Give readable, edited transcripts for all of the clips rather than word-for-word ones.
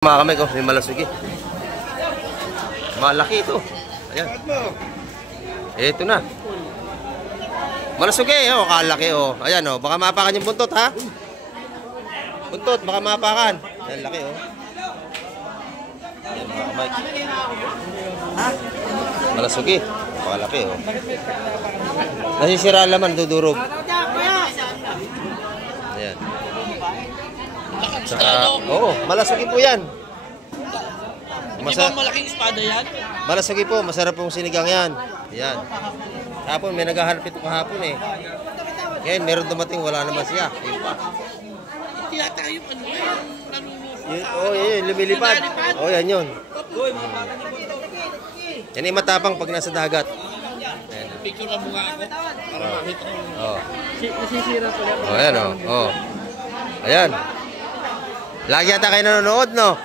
Mga kamay ko, may malasugi. Malaki ito. Ayan. Ito na. Malasugi, oh, kalaki, oh. Ayan, oh. Baka mapakan yung buntot, ha? Buntot, baka mapakan. Ayan, laki, oh. Ayan, mga kamay. Malasugi. Kalaki, oh. Nasisira laman, dudurog. Ayan. Saka, oo, malasugi po yan. Hindi ba malaking espada yan? Malasugi po, masarap pong sinigang yan. Yan. Kahapon, may naghahanap ito kahapon eh. Ngayon, meron dumating, wala naman siya. Ayun pa. Hindi yata yung ano yung nanunuso. Oo, yun, lumilipad. Oo, yan yun. Yan yung matapang pag nasa dagat. Ayan. Picture mo nga ako para makita ko. Oo. Nasisira pala. Oo, ayan o. Oo. Ayan. Lagi yata kayo nanonood, no?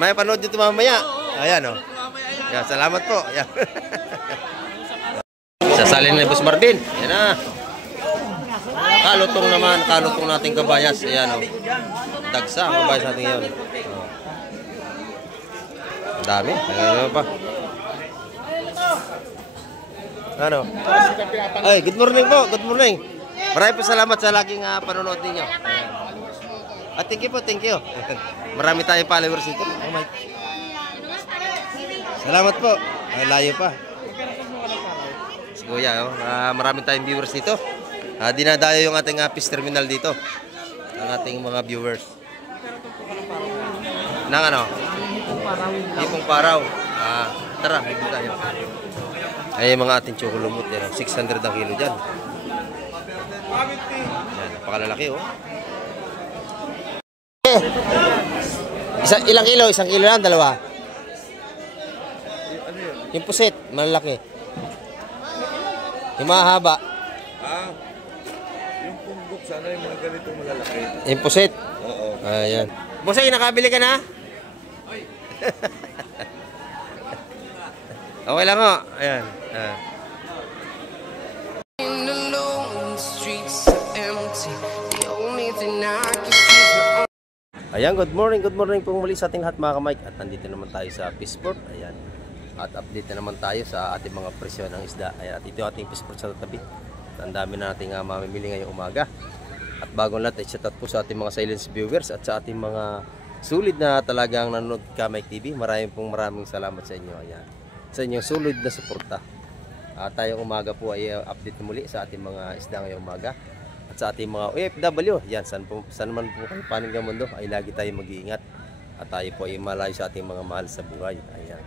May panood dito mamaya. Ayan, o. Yan, salamat po. Ayan. Sasalin na yung Boss Marvin. Ayan na. Kalutong naman. Kalutong nating kabayas. Ayan, o. Dagsa. Kabayas natin yun. Ang dami. Ayan pa. Ano? Ay, good morning po. Good morning. Maraming po salamat sa laging panonood ninyo. At thank you po, thank you. Marami tayong followers dito. Oh my. Salamat po. Ay, layo pa. Si Kuya, oh. Marami tayong viewers dito. Dinadayo yung ating fish terminal dito. Ang ating mga viewers. Nang ano? Ipong Paraw. Tara, dito tayo. Ay, mga ating chocolumut. 600 ang kilo dyan. Yan, napakalalaki, oh. Ilang kilo? Isang kilo lang? Dalawa? Yung pusit, malaki. Yung mahaba. Yung punggok, sana yung mga ganitong malalaki. Yung pusit? Oo. Ayan. Busay, nakabili ka na? Okay lang ho. Ayan. Ayan, good morning pong muli sa ating lahat mga kamay. At nandito naman tayo sa Fishport. Ayan. At update na naman tayo sa ating mga presyo ng isda. Ayan. At ito yung ating Fishport sa tabi. Ang dami na nating mamimili ngayong umaga. At bagong lahat ay shout out po sa ating mga silence viewers at sa ating mga sulit na talagang nanonood Kamay TV. Maraming salamat sa inyo. Ayan. Sa inyong sulit na suporta. Tayong umaga po ay update muli sa ating mga isda ngayong umaga. At sa ating mga OFW, yan, saan man po kayo panig ng mundo, ay lagi tayo mag-iingat. At tayo po ay malayo sa ating mga mahal sa buhay. Ayan.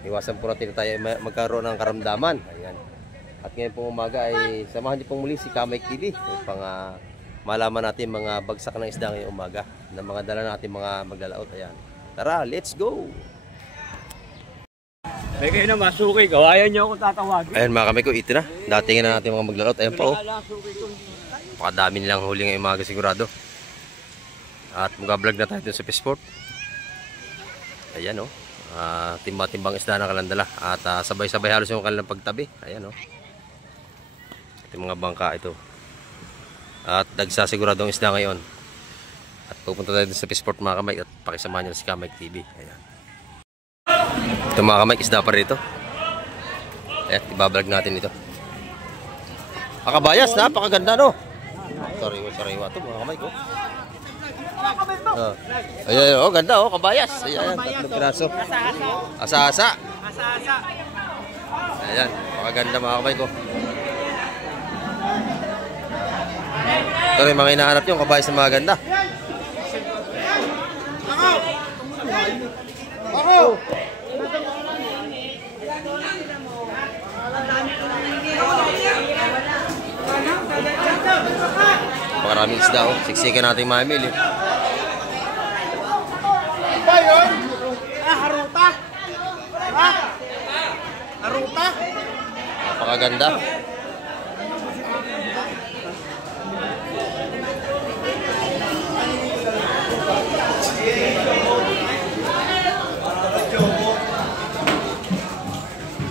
Iwasan po natin tayo magkaroon ng karamdaman. Ayan. At ngayon pong umaga ay samahan niyo pong muli si Kamay TV upang malaman natin mga bagsak ng isda ngayong umaga na mga dala natin mga maglalaot. Ayan. Tara, let's go! May kayo na masuki, kawayan niyo akong tatawagin. Ayan mga kamay ko, ito na. Datingin na natin mga maglalaot. Ayan pa oh. Pakadami nilang huli ngayong umaga sigurado. At mag-vlog na tayo dun sa Fishport. Ayan oh. Timba-timbang isda na kalandala. At sabay-sabay halos yung kanilang pagtabi. Ayan oh. Ito mga bangka ito. At dagsa siguradong isda ngayon. At pupunta tayo dun sa Fishport mga kamay. At pakisamahan nyo si Kamay TV. Ayan. Ito mga kamay, isda pa rito. Ayan, ibablog natin ito. Kabayas, napakaganda no. Sariwa ito mga kamay ko. Ayan, oh, ganda oh, kabayas. Ayan, tatlong piraso. Asa-asa. Ayan, makaganda mga kamay ko. Ito rin mga hinahanap yung kabayas na mga ganda. Maraming isda oh. Siksikan natin mamili. Ba yun? Haruta? Haruta? Napakaganda.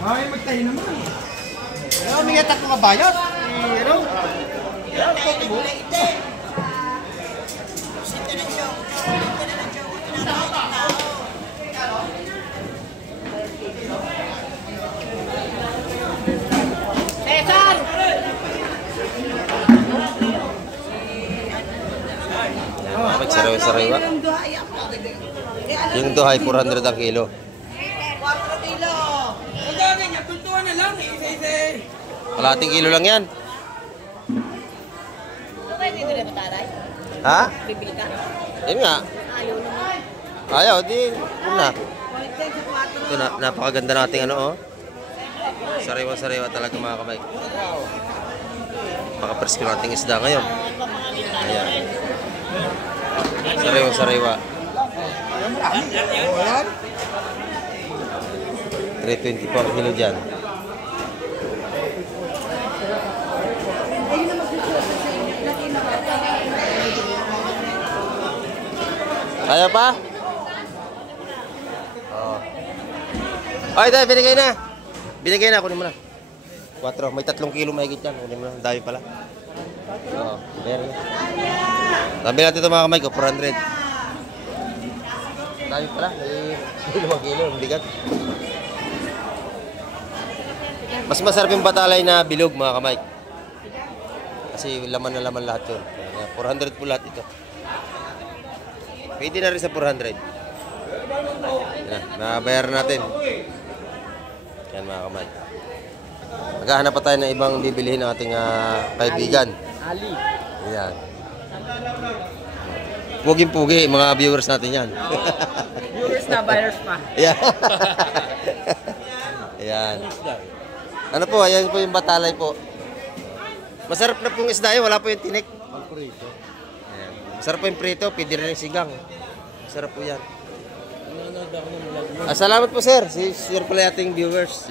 Ay, magtayo naman. Ay, may tatlong kabayot. Pero, yan, Sariwa. Yung duhay, 400 ang kilo. 4 kilo. Ang dami niya, tuntuan na lang. Isa-isa. Kalating kilo lang yan. Pwede dito na taray? Ha? Bibili ka? Yun nga. Ayaw naman. Ayaw, di. Yun na. Ito na, napakaganda nating ano, oh. Sariwa-sariwa talaga mga kamay. Makapresko nating isda ngayon. Ayan. Sariwa-sariwa. 320 po ang kilo dyan. Kaya pa? Oo. Ay, dahil binigay na. Binigay na, kunin mo na. 4. May 3 kilo mahigit yan. Kunin mo na. Dami pala. Oo. Meron na. Dami natin ito mga kamay ko. 400. Dami pala. May 2 kilo. Ang bigat. Mas masarap yung batalay na bilog mga kamay. Kasi laman na laman lahat yun. 400 po lahat ito. Pwede na rin sa 400. Yan, nabayaran natin. Yan mga kamay. Maghahanap pa tayo ng ibang bibilihin ng ating kaibigan. Ali. Yan. Puging-pugi, mga viewers natin yan. Viewers na, buyers pa. Yan. Yan. Ano po, ayan po yung batalay po. Masarap na pong isda yun, wala po yung tinik. Ayan. Masarap po yung prito, pwede rin yung sigang. Masarap po yan. Salamat po sir, si sir pala yating viewers.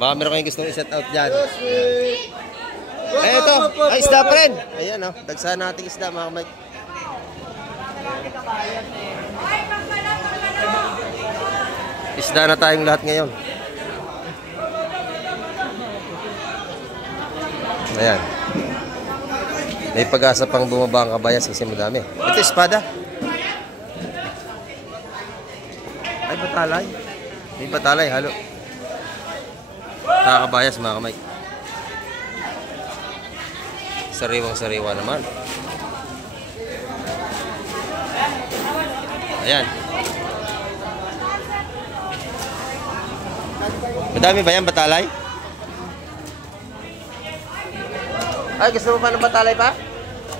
Baka meron kayong gustong i-set out dyan. Ay ito, ay isda pa rin. Ayan o, dagsahan natin isda mga kamay. Isda na tayong lahat ngayon. Ayan. May pag-asa pang bumaba ang kabayas kasi madami. Ito espada. Ay batalay. May batalay halo. Nakakabayas mga kamay. Sariwang-sariwa naman. Ayan. Madami ba yan batalay? Ay, gusto mo pa ng batalay pa?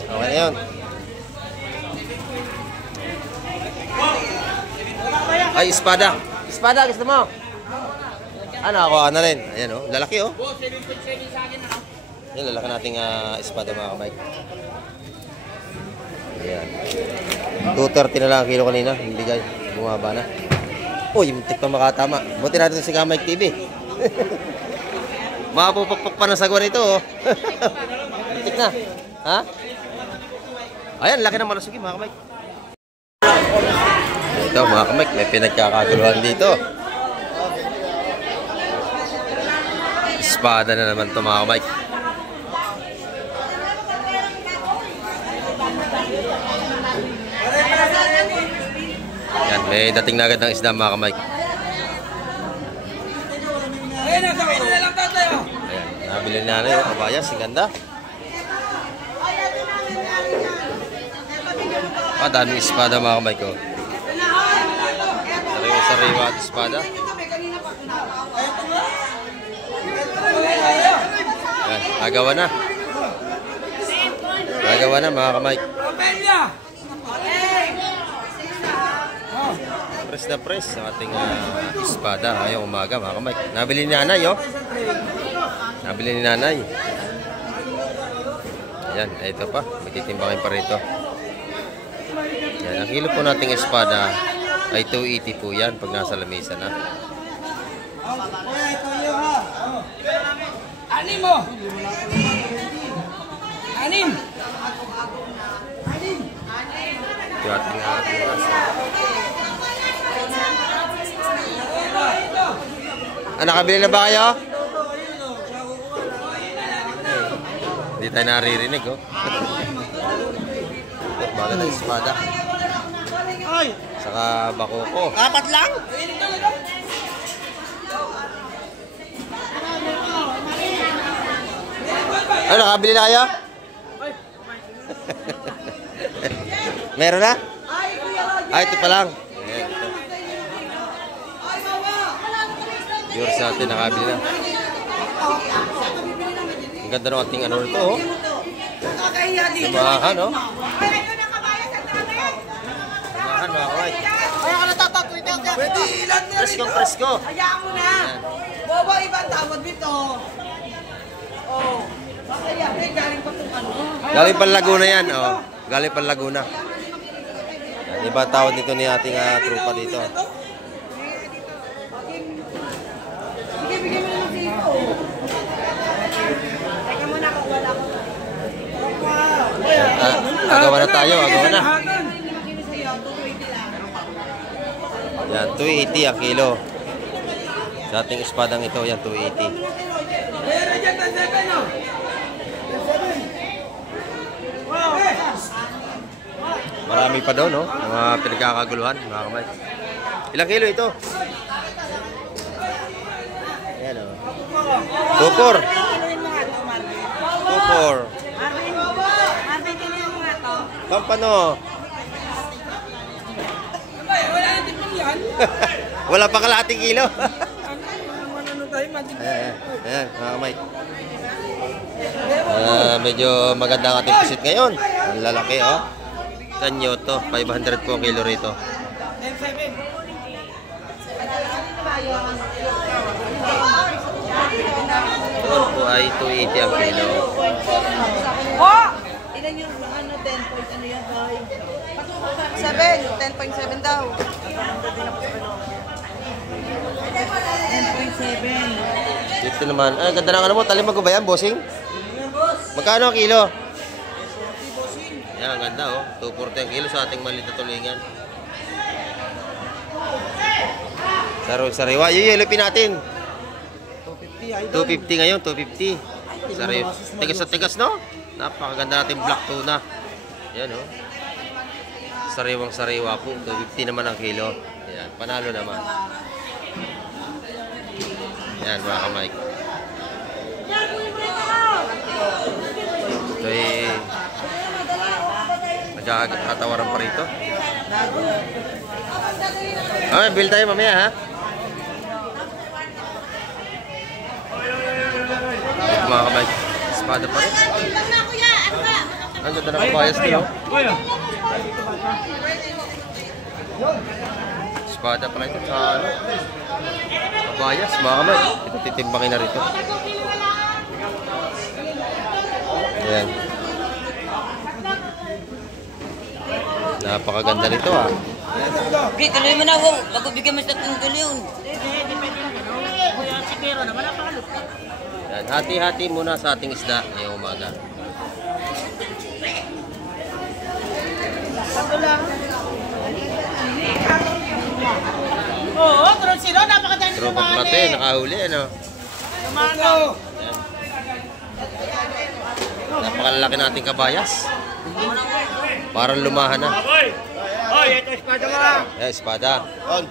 Okay na yun. Ay, espada. Espada, gusto mo? Ano, ako na rin. Ayan o, lalaki o. Yan, lalaki nating espada mga kamay. Ayan. 230 na lang ang kilo kanina. Hindi guys, bumaba na. Uy, muntik pa makatama. Buti natin si Kamay TV. Mapupukpuk pa ng sagwa nito oh. Muntik na. Ha? Ayan, laki ng malasugi mga kamay. Ito mga kamay, may pinagkakaguluhan dito. Espada na naman ito mga kamay. Yan, may dating na agad ng isda mga kamay. Ayan, nasa kilo na lang tayo. Ayan, nabili na na yung kabayas, ang ganda. Daming espada mga kamay ko. Sariwa-sariwa at espada. Ayan, agawa na. Agawa na mga kamay. Press na press ang ating espada ngayong umaga mga kamay. Nabili ni nanay oh. Nabili ni nanay. Ayan, ito pa. Magtitimbangin pa rito. Yan, ang kilo po nating espada ay 280 po yan pag nasa lamesa na. Anim mo! Anim! Ito ating nakabili na ba kayo? Hindi tayo naririnig oh. Bagat ang espada. Saka bakoko. 4 lang? Ay, nakabili na kayo? Meron na? Ay, Kuya Roger! Ah, ito pa lang. Ayan, ito. Ay, bawa! Viewers natin nakabili na. Ang ganda ng ating ano nito, oh. Nakakahiya dito. Samahan, oh. Ay, ito na kabayan sa trabaho. Samahan, mga kamay. Kaya ka natatato ito. Pwede ilan mo na Presko, presko. Hayaan mo na. Bobo, ibang tawag dito. Oh. Kaya, may galing pa itong ano. Galing pang Laguna yan, oh. Galing pang Laguna. Yan, iba tawag dito ni ating trupa dito. Sige, bigyan mo naman dito. Teka muna kung wala ko. Agawa na tayo, agawa na. Yan, 280 ang kilo. Sa ating espadang ito, yan, 280. Marami pa daw, no? Mga pinagkakaguluhan, mga kamay. Ilang kilo ito? Ayan, o. 2-4. 2-4. Pampano? Wala pa kalahating kilo. Ayan, ayan, mga kamay. Medyo maganda ang ating pusit ngayon. Ang lalaki, oh. Kanyo to, 500 po kilo rito. Ito po ay 280 ang kilo. Oh! Ilan yung ano, 10 point, ano yan, boy? 7, 10.7 daw. 10.7. Dito naman, ganda ng ano mo, talimag ba yan, bossing? Magkano ang kilo? Yan, ganda, oh. 240 ang kilo sa ating maliit na tulingan. Sariwa, yung yelopin natin. 250 ngayon, 250. Sariwa. Tigas sa tigas, no? Napakaganda natin black tuna. Yan, oh. Sariwang sariwa po. 250 naman ang kilo. Yan, panalo naman. Yan, mga kamike. Ito ay nagkakatawaran pa rito. Okay, bill tayo mamaya, ha? Mga kamay, espada pa rin. Ang ganda ng kabayas nyo. Espada pa rin ito. Kabayas, mga kamay. Ito titimbangin na rito. Ayan. Napakaganda nito, ha. Okay, tuloy mo na ako. Magbibigyan mo sa 3 milyon. Yan, hati-hati muna sa ating isda ngayong umaga. Oo, tulad sila, napakadami Tropa natin, nakahuli, ano? Yan. Napakalalaki nating kabayas. Parang lumahan na. Oy, ito espada mo lang. Espada. On.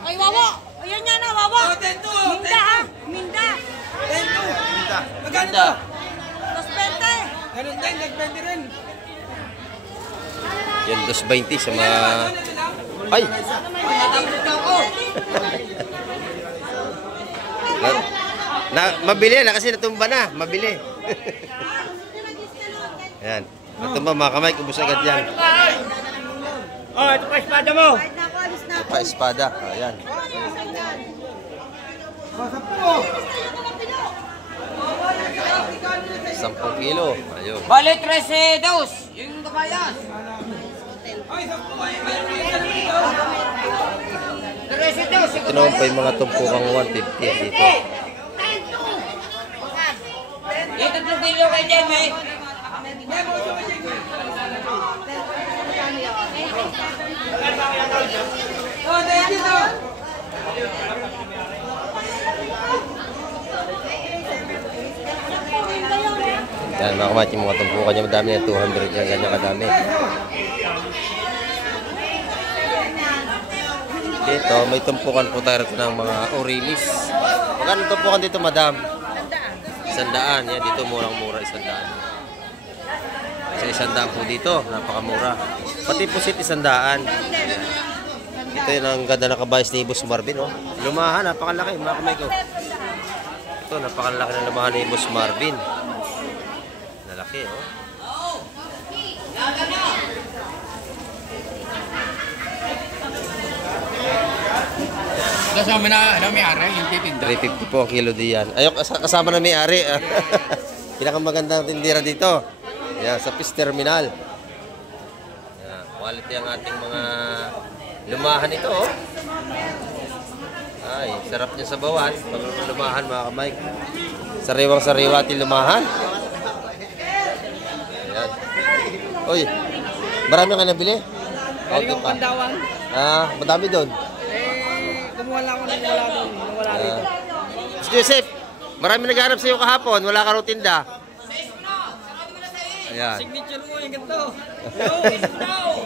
Ay, wawa! Ayan yan na, wawa! Minda, ha? Minda! Maganda. Mas 20! Ganun din, nag-20 rin. Yan, 220 sa mga... Ay! Mabili na kasi natumba na. Mabili. Yan. Natumba mga kamay. Ubus agad yan. Oh, ito pa espada mo. Ito pa espada. Ayan. 10 kilo. Ayun. Bale, 13 dos! Yung kabayas! Ito naman pa yung mga tumpukang 150 dito. Yung 3 kilo kay Jemmy! Oh, thank you, sir. Yan mga kamay, yung mga tumpukan niya madami yan. 200 yan, ganyan kadami. Dito, may tumpukan po tayo rito ng mga orilis. Magkano tumpukan dito, madam? 100. Yan, dito murang-mura, 100. Sa 100 po dito, napakamura. Pati pusit 100. Ito yun ang ganda na kabayas ni Boss Marvin, oh. Lumahan, napakalaki, mga kamay ko. Ito, napakalaki ng lumahan ni Boss Marvin. Lalaki, oh. Kasama na, may-ari, yung titinda. 350 po ang kilo diyan. Ayok, kasama na may-ari. Pinakamagandang tindira dito. Yan, sa Fish Terminal. Yan, quality ang ating mga lumahan ito, oh. Ay, sarap niya sa bawan. Pag lumahan, mga kamay. Sariwang-sariwa ating lumahan. Yan. Uy, marami ka nabili? Okay pa. Madami doon. Kumuha lang ako nang wala doon. Wala dito. Joseph, marami naghahanap sa iyo kahapon. Wala ka raw tinda. Ayan. Signature mo yung ganito.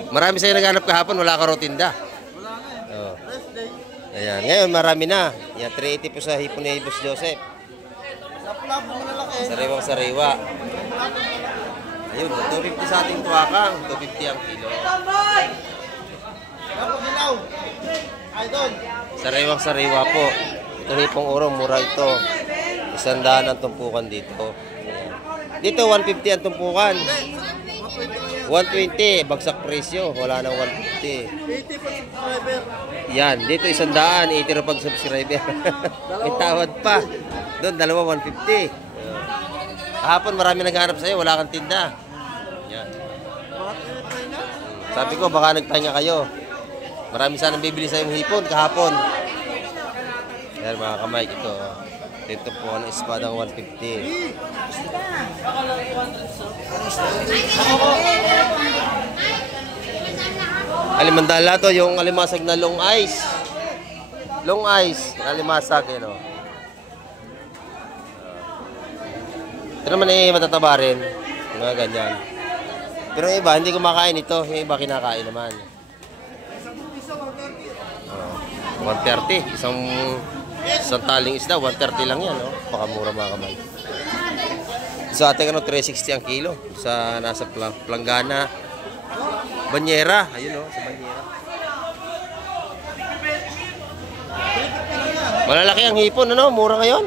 Marami sa iyo naghahanap kahapon. Wala ka raw tinda. Oh. Ayan. Ngayon, marami na. Yan, 380 po sa hipon ni Boss Joseph. Sariwang-sariwa. Ayun, 250 sa ating tuwakang. 250 ang kilo. Sariwang-sariwa po. Ito hipong oro, mura ito. 100 ang tumpukan dito. Dito 150 ang tumpukan. 120, bagsak presyo. Wala nang 150. Yan, dito 100, 80 pag subscriber. May tawad pa. Doon, dalawa 150. Kahapon marami naghahanap sa'yo, wala kang tinda. Yan. Sabi ko, baka nagpahinga kayo. Marami sanang bibili sa yung hipon kahapon. Yan mga kamay, ito. Dito po ang espadang 150. Alimandala to, yung alimasag na long ice. Long ice, alimasag, yun o. Ito naman ay matataba rin. Mga ganyan. Pero yung iba, hindi kumakain ito. Yung iba kinakain naman. 130. Isang taling isda, 130 lang yan. No? Pakamura mga kamay. Sa ating 360 ang kilo. Sa nasa Planggana. Banyera. Ayun o, sa Banyera. Malalaki ang hipon, ano? Mura ngayon.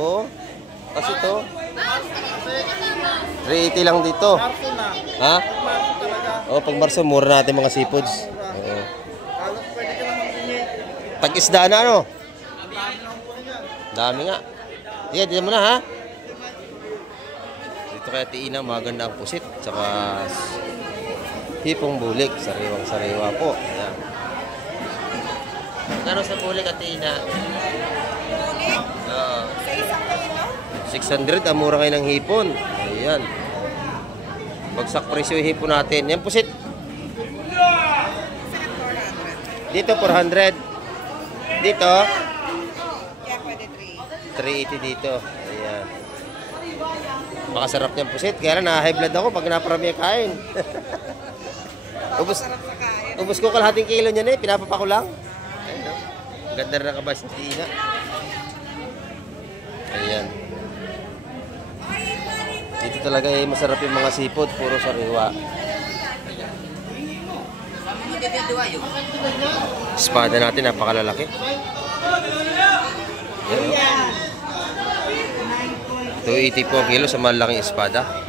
Oo. Kasi ito. 380 lang dito. Ha? Oo, pag Marso, mura natin mga seafoods. Oo. Tag-isda na, ano? Dami nga. Sige, dito mo na, ha? Dito kaya Tiina, maganda ang pusit. Tsaka hipong bulik. Sariwang-sariwa po. Ayan. Magkano sa bulik at Tiina? Bulik? Oo. Sa isang kilo? 600 ang mura ngayon ng hipon. Ayan. Bagsak presyo yung hipon natin. Yan pusit. Dito 400. Dito Kaya pwede 380 dito. Ayan. Makasarap niyang pusit. Kaya na high blood ako pag naparami ang kain. Ubus ko kalahating kilo niyan eh. Pinapapa ko lang. Ayan, no? Ganda na nakabas ng Tiina. Ayan. Dito talaga eh, masarap yung mga seafood, puro sariwa. Espada natin, napakalalaki. Ayan, 280 po kilo sa malaking espada.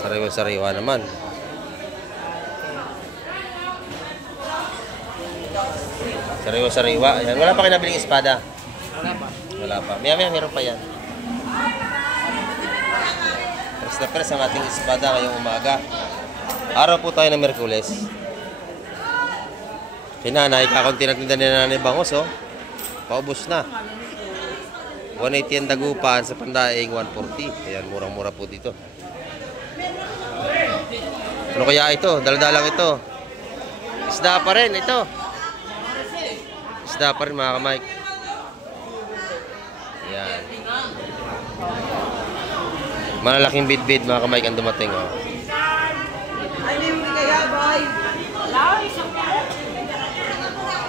Sariwa-sariwa naman. Sariwa-sariwa. Ayan, wala pa kayo nabiling espada? Wala pa. Maya-maya, meron pa yan. Press na press ang ating espada ngayong umaga. Araw po tayo ng Merkules. Hinanay, kakunti nagtinda ni Nanay Bangos, oh. Paubos na. 180 ang dagupan, sa Pandaing 140. Ayan, murang-mura po dito. Ano kaya ito? Daladalang ito. Isda pa rin, ito. Isda pa rin, mga kamay. Ayan. Malalaking bid-bid, mga kamay, ang dumating, oh. Ay, hindi mo kaya, boy.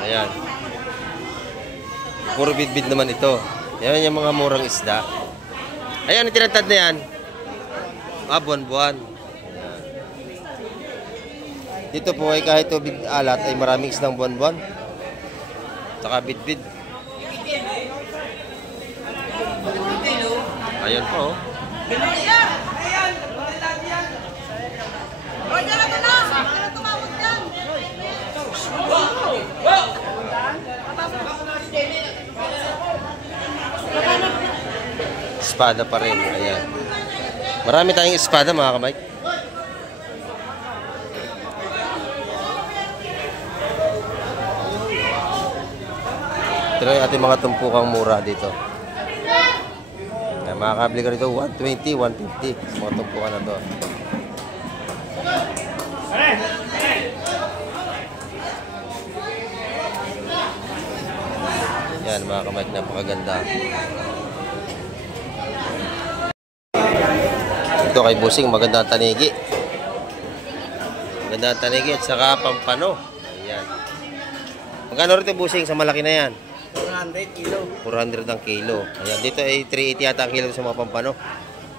Ayan. Puro bid-bid naman ito. Yan yung mga murang isda. Ayan, tinatad na yan. Buwan-buwan. Ayan. Dito po ay kahit tubig alat ay maraming isdang buwan-buwan. Saka bidbid. Ayan po. Espada pa rin. Ayan. Marami tayong espada mga kamay. Ito lang yung ating mga tumpukang mura dito. Ayan, makakabili ka rito 120, 150 sa mga tumpukan na to. Yan mga kamay, napakaganda. Ito kay Busing, magandang tanigi. Magandang tanigi at saka pampano. Ayan. Magkano rito Busing sa malaki na yan? 400 kilo. 400 ang kilo. Ayan. Dito ay 380 yata ang kilo sa mga pampano.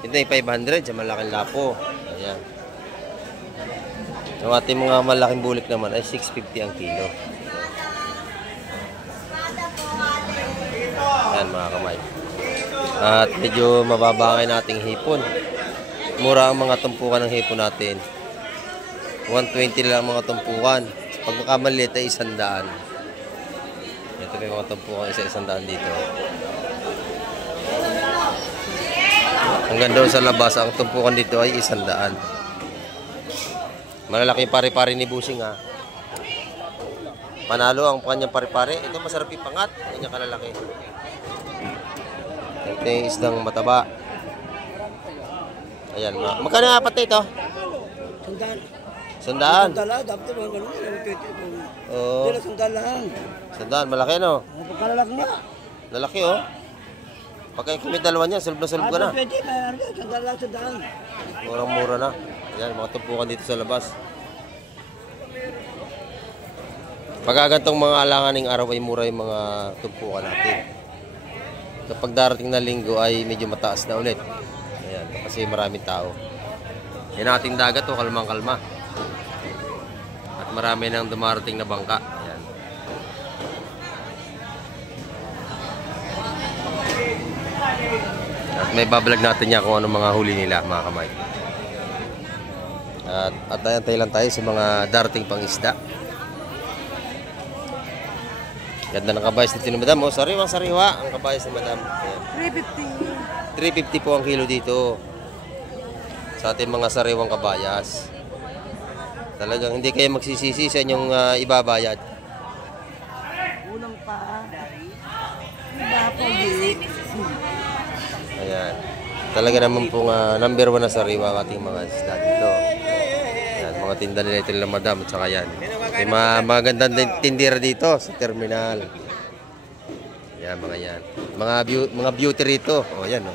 Dito ay 500 sa malaking lapo. Ayan. Ang ating mga malaking bulik naman ay 650 ang kilo. Ayan mga kamay. At medyo mababa ngayon nating hipon. Mura ang mga tumpukan ng hipon natin. 120 lang ang mga tumpukan. Pag makamaliit ay 100. Ito may mga tumpukan, 100 dito. Hanggang doon sa labas, ang tumpukan dito ay 100. Malalaki pare-pare ni Busing ha. Panalo ang kanyang pare-pare. Ito masarap ipangat. Ganyan kalalaki. Ito yung isdang mataba. Ayan, magkano nga pati ito? Sandaan. Sandala, dapat mo ganun. Oo. Sandalan. Sandaan, malaki no? Pagkalalak nga. Lalaki oh. Pagka may dalawa niya, sulb ka na. Pwede, mayroon sandalan. Murang-mura na. Ayan, mga tumpukan dito sa labas. Pagkagantong mga alanganing araw ay mura yung mga tumpukan natin. Kapag darating na linggo ay medyo mataas na ulit. Ayan, kasi maraming tao. Yan ating dagat o kalmang-kalma. At marami nang dumarating na bangka. Ayan. At may babalag natin yan kung ano mga huli nila mga kamay. At antay lang tayo sa mga darating pang isda. Ganda ng kabayas dito ni Madam. Oh, sariwa ang kabayas ni Madam. Ayan. 350. 350 po ang kilo dito. Sa ating mga sariwang kabayas. Talagang hindi kayo magsisisi sa inyong ibabayad. Ulang pa. Ayan. Talaga naman pong number 1 na sariwa ang ating mga isda dito. Ayan, mga tinda nila ito nila Madam at saka yan. May mga magandang tindera dito sa terminal. Ayan, mga yan. Mga beauty rito. O, yan o.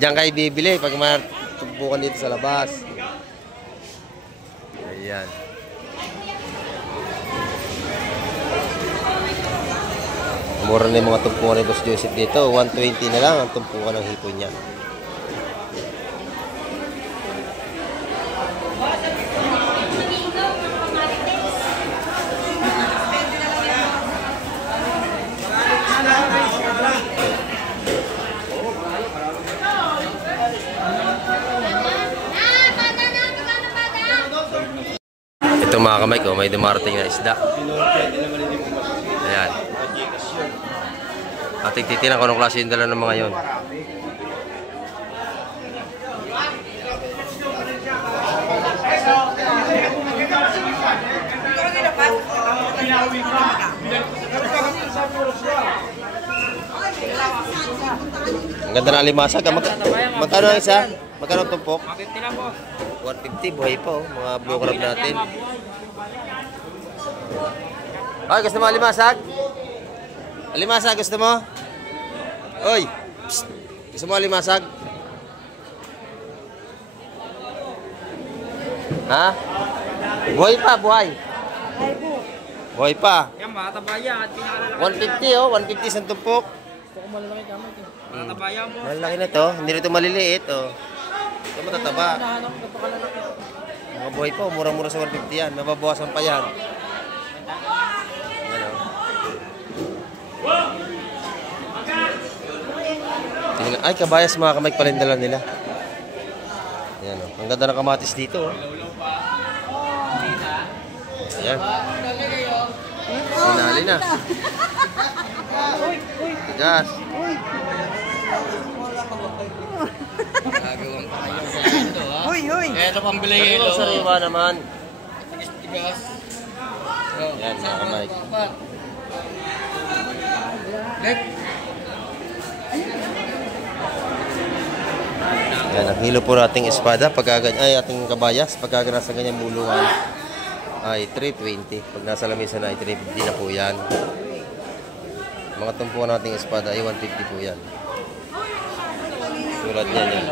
Diyan kayo bibili pag matumpukan dito sa labas. Ayan. Mura na yung mga tumpukan ni Boss Joseph dito. 120 na lang ang tumpukan ng hipon niya. Ito mga kamay ko, may dumarating na isda. Ayan. Ating titinan ko anong klase yung dala ng mga yon. Ang ganda ng alimasag. Magkano ang isa? Magkano ang tumpok? 150 lang po. 150, buhay pa oh. Mga blue crab natin. Ay, gusto mo alimasag? Alimasag, gusto mo? Oy! Psst. Gusto mo alimasag? Ha? Buhay pa, buhay. Buhay pa. Yan, mga tabaya at pinakalalaki. 150 oh, 150 sa tumpok. Gusto ko malalaki kamay. Malaki na to. Hindi na ito maliliit. Oh. Ito matataba. Mga buhay po, murang-mura sa 150 yan. Mababawasan pa yan. Ano? Ay, kabayas mga kamay pala yung dala nila. Ayan, oh. Ang ganda ng kamatis dito. Oh. Ayan. Sinali na. Tigas. Huy. Ito pang bilay Ito sariwa naman. Tigas. Ayan, mga kamay. Ayan, ang hilo po nating espada, ay ating kabayas, pagka nasa ganyang bulungan ay 320. Pag nasa lamesa na ay 350 na po yan. Mga tumpuan nating espada ay 150 po yan. Tulad yan yan.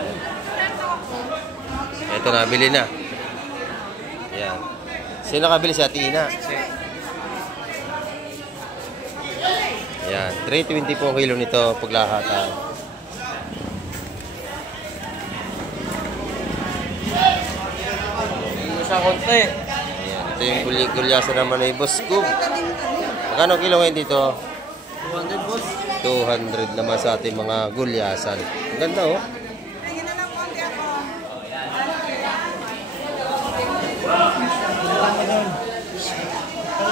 Ito, nabili na. Ayan. Sino nakabili? Si Ate Ina. Ayan, 320 po ang kilo nito paglahatan. Sa konti. Ayan, ito yung gulyasa naman ay Boss Scoop. Magkano kilo ngayon dito? 200 boss. 200 naman sa ating mga gulyasan. Ang ganda oh.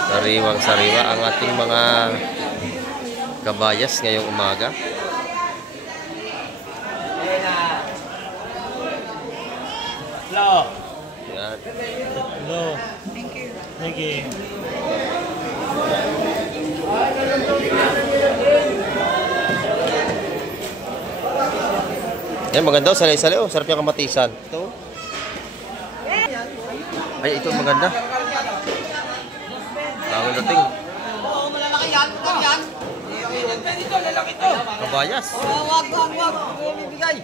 Sariwang sariwa ang ating mga kabayas ngayong umaga. Hello. Ayan. Hello. Thank you. Ayan, maganda oh. Salay-salay oh. Sarap yung kamatisan. Ito. Ay, ito maganda. Tawag dating. Oo, malalaki yan. Huwag yan. Dito, lalaki to. Kabayas. Wag. Bibigay.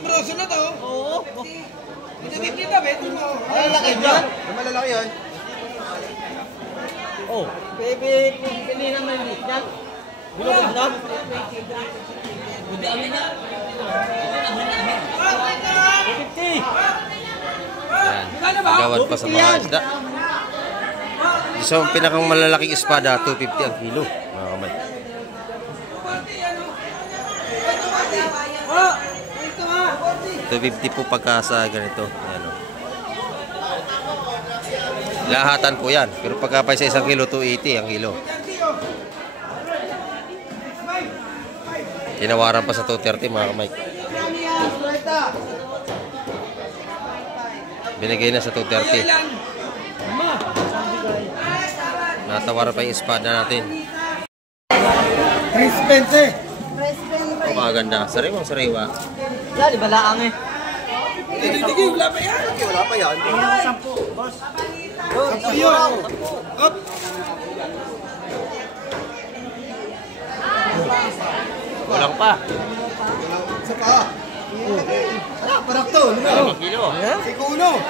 Broso na to. Oo. Ito kita, beto mo. Malalaki dyan. Malalaki yan. Oh, pili na may meat yan. Bilog na. Buti amin na. 50. Ayan. Gawad pa sa mga isda. So, ang pinakang malalaking espada, 250 ang kilo. Mga kamay. Oh, ito nga. 250 po pagka sa ganito. Ayan o. Lahatan po yan. Pero pagka pa sa 1 kilo, 280 ang kilo. Tinawaran pa sa 230 mga kamay. Binigay na sa 230. Natawaran pa yung espada natin. 320. Maganda. Sariwang sariwa. Lali balaang eh. Hindi, wala pa yan. Wala pa yan. 10, boss. 10 yun. Up. Kulang pa. Isa pa. Wala, parak to. 5 kilo. Sikuno.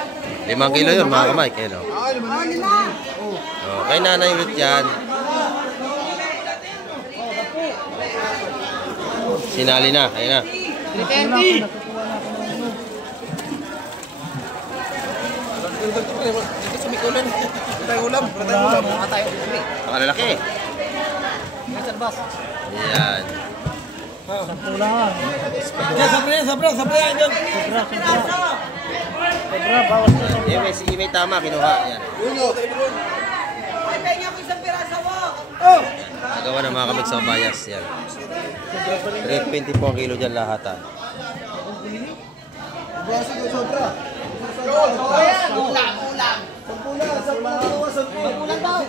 5 kilo yun mga kamay. Kaya no? Ah, 5 na. Oh, kay nanay ulit yan. Sinali na. Ayun na. 320. Dito sa Mikulan. Tayo ulam. Mga tayo ulam. Makalalaki. Ayan. Sabra. Yan. May tama. Kinuha. Ayan. Uno. Ay, kaya ko isang piraso mo. Oh. Nagawa ng mga kamig sa bayas. Yan. 320 po ang kilo dyan lahat. Ha. Buwasi ko sobra. Ulam. Ulam daw.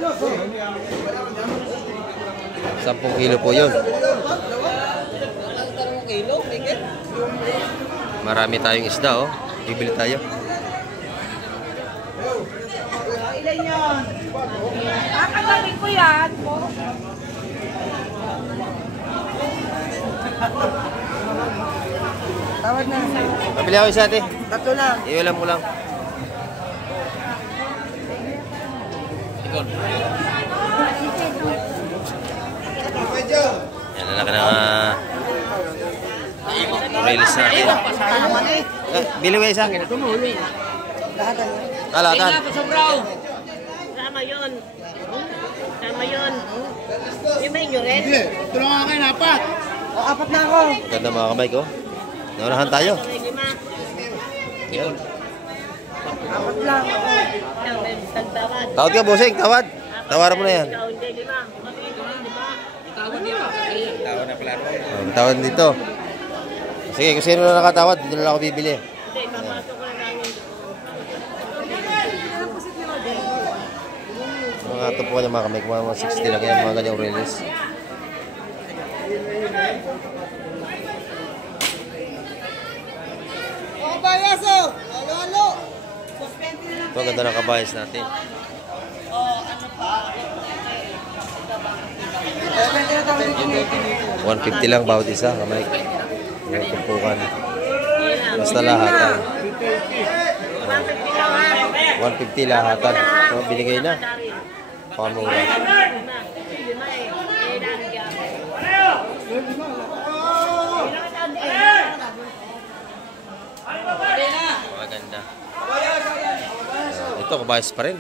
10 kilo po yun. Marami tayong isda oh. Bibili tayo. Ilan yan? Kakagaling ko yan. Tawad na. Pabili ako isa ate. 3 lang. Iulam mo lang. Medyo. Yan, lalaki na Release natin. Bili mo isa. Kalatan. Tama yun. Tama yun. Yung may inyo rin? Hindi, tulungan kayo na apat. Apat na ako. Ganda mga kamay ko. Naunahan tayo. May 5. Yan. Apat lang. May tagtawad. Tawad ka, bossing. Tawad. Tawaran mo na yan. Ikaw hindi 5. Tawad dito. Sige, kung sino na nakatawad, dito na lang ako bibili. Hindi, papasok ko na namin. Mga tupuan niya mga kamay. Mga 60 lang yan. Mga ganyang release. Kabayaso! Halo! Ito, ganda ng kabayas natin. 150 lang bawat isa, kamay. Yung tumpukan. Basta lahatan. 150 lahatan. So, binigay na. Pamura. Maganda. Ito, kabayas pa rin.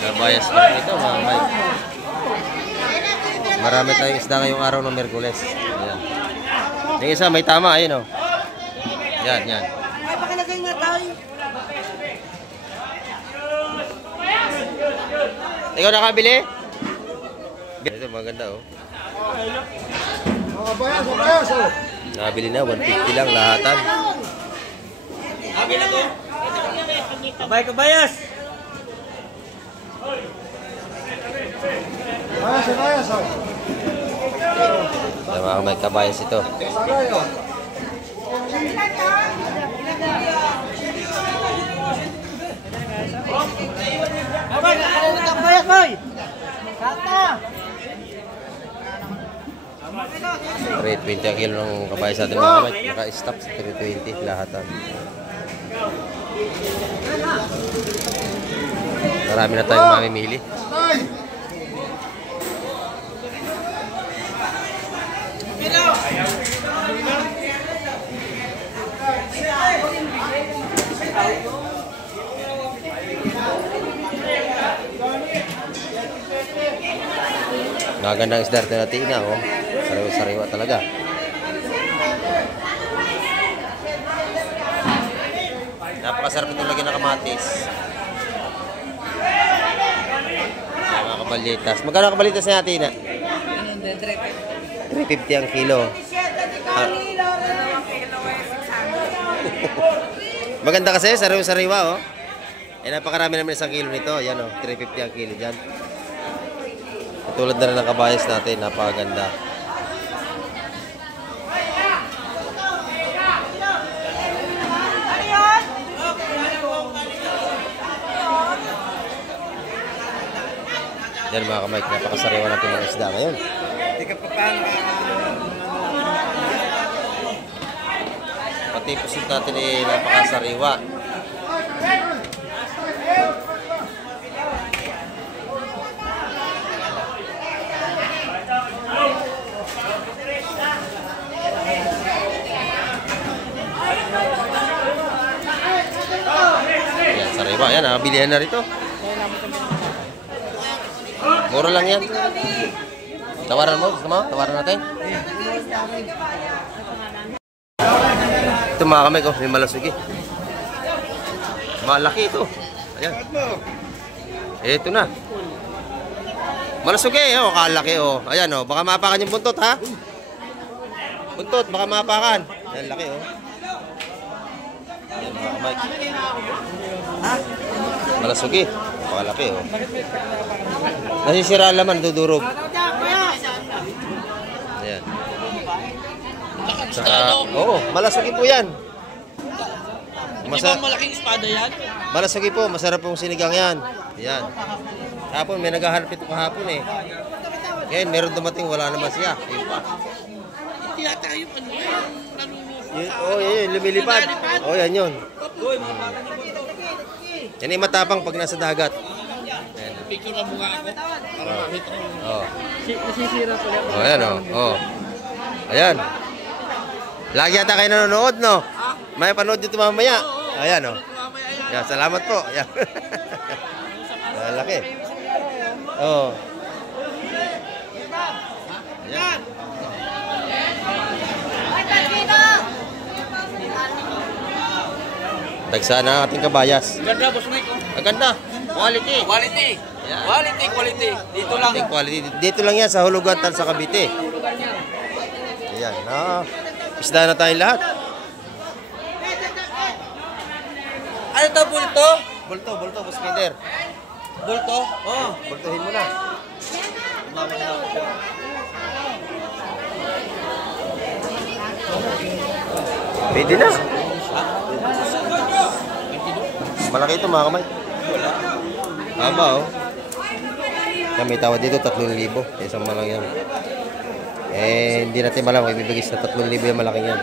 Kabayas pa rin ito, mga kamay. Marami tayong isda ngayong araw ng Miyerkules. Ayan. Yung isa, may tama, ayun o. Yan, yan. Ay, pakilagay nga tayo. Ikaw nakabili? Ito, maganda o. Nakabili na, 150 lang, lahatan. Kabayas! Kaya mga may kabayas ito. Kabayas, boy! Kata! 320 ang kilo ng kabayas natin mga kamay. Naka-stop sa 320 lahatan. Marami na tayong mamimili. Magandang isda natin na oh. Sariwa-sariwa talaga. Napakasarap ito lagi na kamatis. Mga kabalitas. Magkano kabalitas natin na? 350 ang kilo. Maganda kasi, sariwa-sariwa oh. Eh napakarami naman isang kilo nito. Yan oh, 350 ang kilo dyan. Katulad na rin ng kabayas natin, napakaganda. Yan mga kamay, napakasariwa natin mga isda ngayon. Pati pusit natin ay napakasariwa. Yan, sariwa. Yan, bilihan na rito. Mura lang yan. Tawaran mo, gusto mo? Tawaran natin. Ito mga kamay ko, may malasugi. Malaki ito. Ayan. Ito na. Malasugi, oh, kalaki oh. Ayan oh, baka mapakan yung buntot ha. Buntot, baka mapakan. Ayan, laki oh. Ayan mga kamay. Malasugi, malaki oh. Nasisira laman, dudurog. Ayan. Saka, oo, malasugi po yan. Hindi ba malaking espada yan? Malasugi po, masarap pong sinigang yan. Ayan. Kahapon, may naghahanap ito kahapon eh. Ngayon, meron dumating, wala naman siya. Ayun pa. Hindi yata yung ano yung nanunusok. Oh, yun, lumilipad. Oh, yan yun. Yan yung matapang pag nasa dagat. Picture ang mukha ako. Para makita ko. Oh. Nasisira pala. Oh, ayan oh. Oh. Ayan. Lagi yata kayo nanonood, no? May panood nyo ito mamaya. Ayan oh. Ayan, salamat po. Ayan. Laki. Oh. Ayan. Tagsa na ating kabayas. Ganda, boss Mike. Maganda. Quality. Quality. Quality. Dito lang. Quality. Dito lang yan sa Hulugatan sa Cavite. Ayan. Isda na tayong lahat. Ano to, bulto? Bulto, Boss Peter. Bulto? Oo. Bultuhin mo na. Pwede na. Malaki ito mga kamay. Haba oh. Yan, may tawad dito 3,000. Isang malaki yan. Eh, hindi natin malam. Ibibigay sa 3,000 yung malaking yan.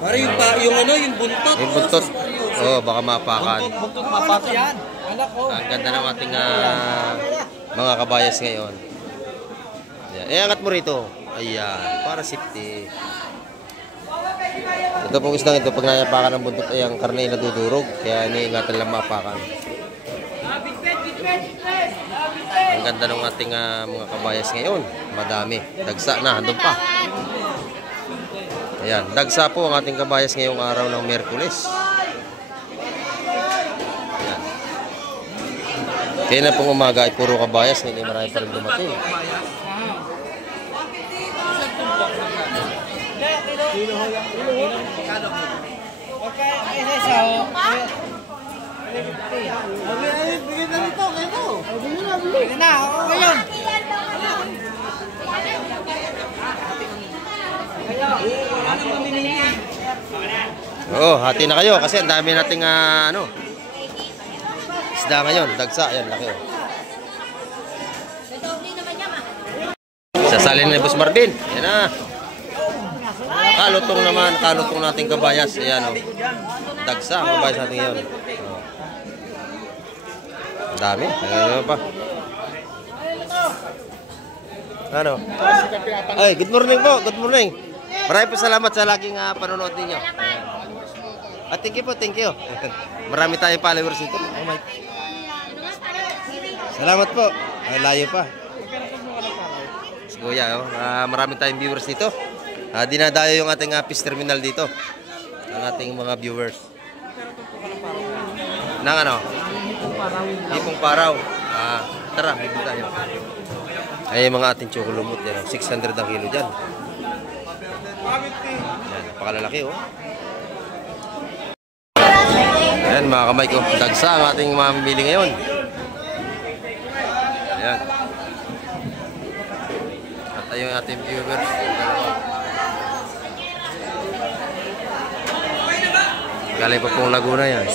Para yung buntot. Yung buntot. Oo, baka mapakan. Buntot mapakan. Yan. Anak ko. Ang ganda ng ating mga kabayas ngayon. Ayan. Angat mo rito. Ayan, para safety. Ito pong isdang ito, pag nayapakan ng buntot ay ang karne ay nadudurog. Kaya iniingatan lang mapakan. Ang ganda ng ating mga kabayas ngayon. Madami. Dagsa na, handong pa. Ayan, dagsa po ang ating kabayas ngayong araw ng Miyerkules. Ayan. Kaya na pong umaga ay puro kabayas, hindi marami pa rin dumating. Oo, hati na kayo kasi ang dami nating isda ngayon, dagsa, ayan, laki oh. Sasalin na ni Boss Marvin, ayan na. Kalutong naman, kalutong nating kabayas, ayan oh. Dagsa, kabayas natin ngayon. Oh. Ang dami, ano pa. Ano? Ay, good morning po, good morning. Maraming po salamat sa laging panonood ninyo. At thank you po, thank you. Marami tayong followers dito. Oh my. Salamat po. Ay, layo pa. Si Kuya, oh. Marami tayong viewers dito. Dinadayo yung ating fish terminal dito. Ang ating mga viewers. Nang ano? Ipong Paraw. Tara, dito tayo. Ay, mga ating chocolumut. 600 ang kilo dyan. Yan, napakalalaki oh. Ayan mga kamay ko, dagsa ang ating mamimili ngayon. Ayan. At ayun yung ating viewers. Galing pa pong Laguna yan.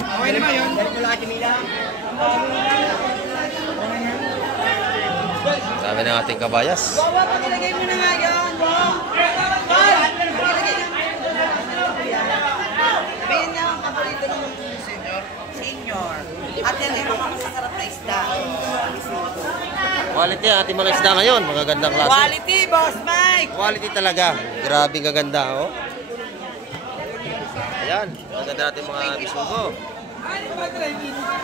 Okay naman yun. Sabi ng ating kabayas. Bawa, pakilagay mo na nga yan. Bayan niya ang paborito ng senior. At yan ay mga masasarap na isda. Quality ang ating mga isda ngayon. Magagandang klase. Quality, Boss Mike! Quality talaga. Grabing gaganda oh. Ayan, maganda natin mga bisugo.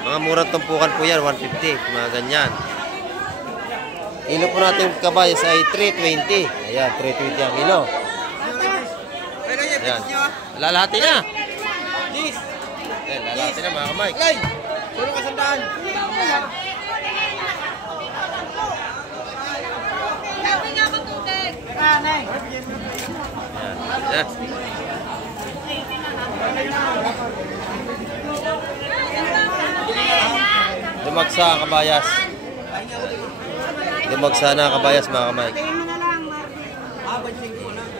Mga murang tumpukan po yan, 150. Mga ganyan. Kilo po natin kabayas ay 320. Ayan, 320 ang kilo. Ayan. Lalahati na. Ayan, lalahati na mga kamay. Puro kasandaan. Ayan. Dumagsa ang kabayas. Dumagsa na ang kabayas mga kamay.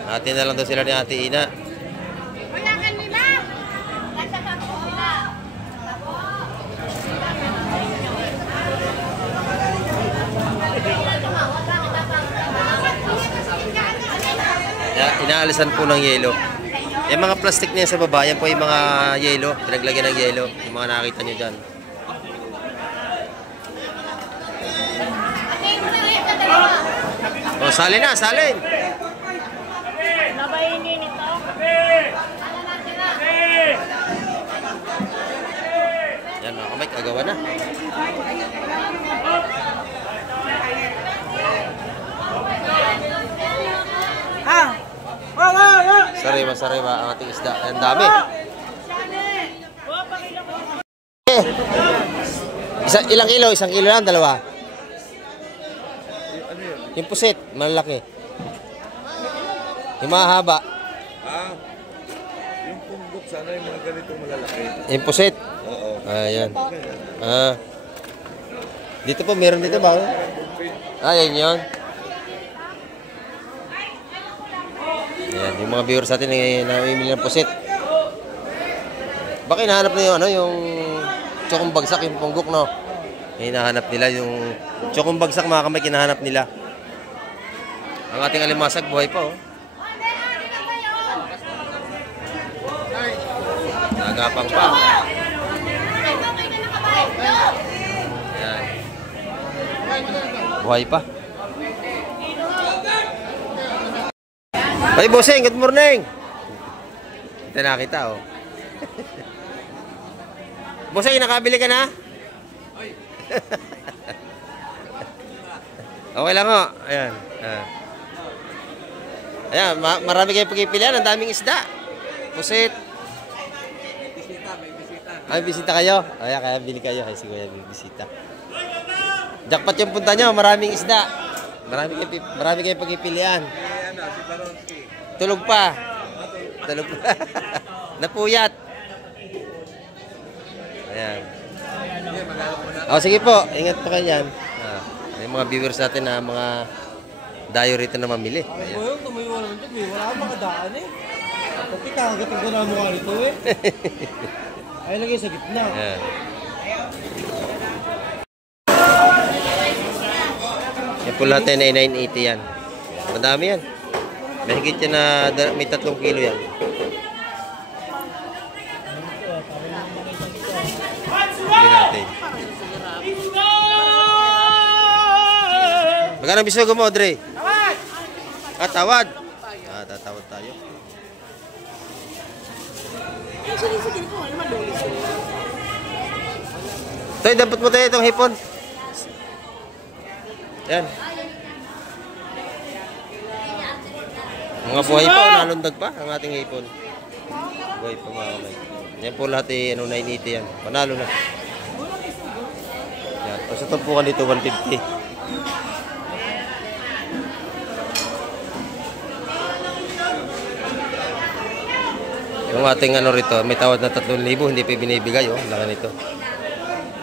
Atin na lang daw sila ni Ate Ina. Wala ka nila. Nasa pagkula. inaalisan po ng yelo. Yung mga plastic niya sa baba, yan po yung mga yelo, pinaglagyan ng yelo, yung mga nakita nyo dyan. O, salin na, salin! Nabainin ito. Yan mga kamay, kagawa na. Sariwa ang ating isda. Ang dami. Ilang kilo? Isang kilo lang? Dalawa? Yung pusit, malaki. Yung mahaba. Yung punggok sana yung mga ganitong malalaki. Yung pusit. Oo. Ayan. Dito po, meron dito ba? Ayan yun. Ayan, yung mga viewers natin ay namimili ng pusit. Baka hinahanap na yung, yung tsokong bagsak, yung punggok, no? Hinahanap nila yung tsokong bagsak, mga kamay, hinahanap nila. Ang ating alimasag, buhay pa, oh. Nagapang pa. Ayan. Buhay pa. Ay, bossing, good morning. Ito nakita, oh. Bossing, nakabili ka na? Okay lang, oh. Ayan. Ayan, marami kayong pagpipilian. Ang daming isda. Pusit. Ay, bisita kayo? Ayan, kaya bili kayo. Ay, siguro yung bisita. Jackpot yung punta nyo. Maraming isda. Marami kayong pagpipilian. Tulog pa. Tulog pa. Napuyat. Ayan. O, sige po. Ingat po kayo yan. May mga viewers natin na mga dayo rito na mamili. Ayan. Boyong, tumayo naman dyan. Wala akong makadaan eh. Pati kakagating ko na mukha nito eh. Ay, lagay sa gitna. Ayan. Yan po lahat ay 980 yan. Madami yan. Mahigit yan na may 3 kilo yan. Bili natin. Magkano ang bisugo mo, Audrey? Tawad! Ah, tawad? Ah, tatawad tayo. Toy, dapat mo tayo itong hipon. Yan. Mga buhay pa, nalundag pa ang ating hipon. Buhay pa mga kamay. Yan po lahat ay 980 yan. Panalo na. Yan. O sa tumpukan dito, 150. Yung ating rito, may tawad na 3,000, hindi pa binibigay, oh. Laki nito.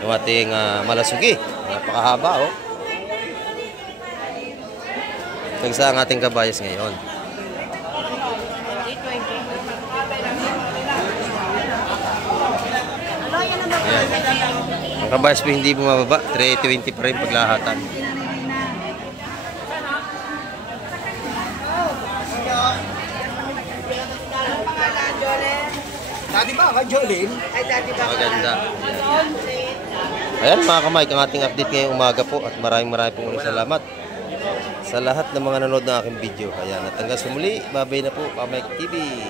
Yung ating malasugi, napakahaba, oh. Pagsa ang ating kabayas ngayon. Ayan. Ang kabayas po hindi bumababa, 320 pa rin paglahatan. Dati ba ka, Jolene? Ay, dati ba? Maganda. Ayan mga kamay, ang ating update ngayong umaga po at maraming pong salamat sa lahat ng mga nanonood ng aking video. Ayan, at hanggang sa muli, babay na po, Kamay TV.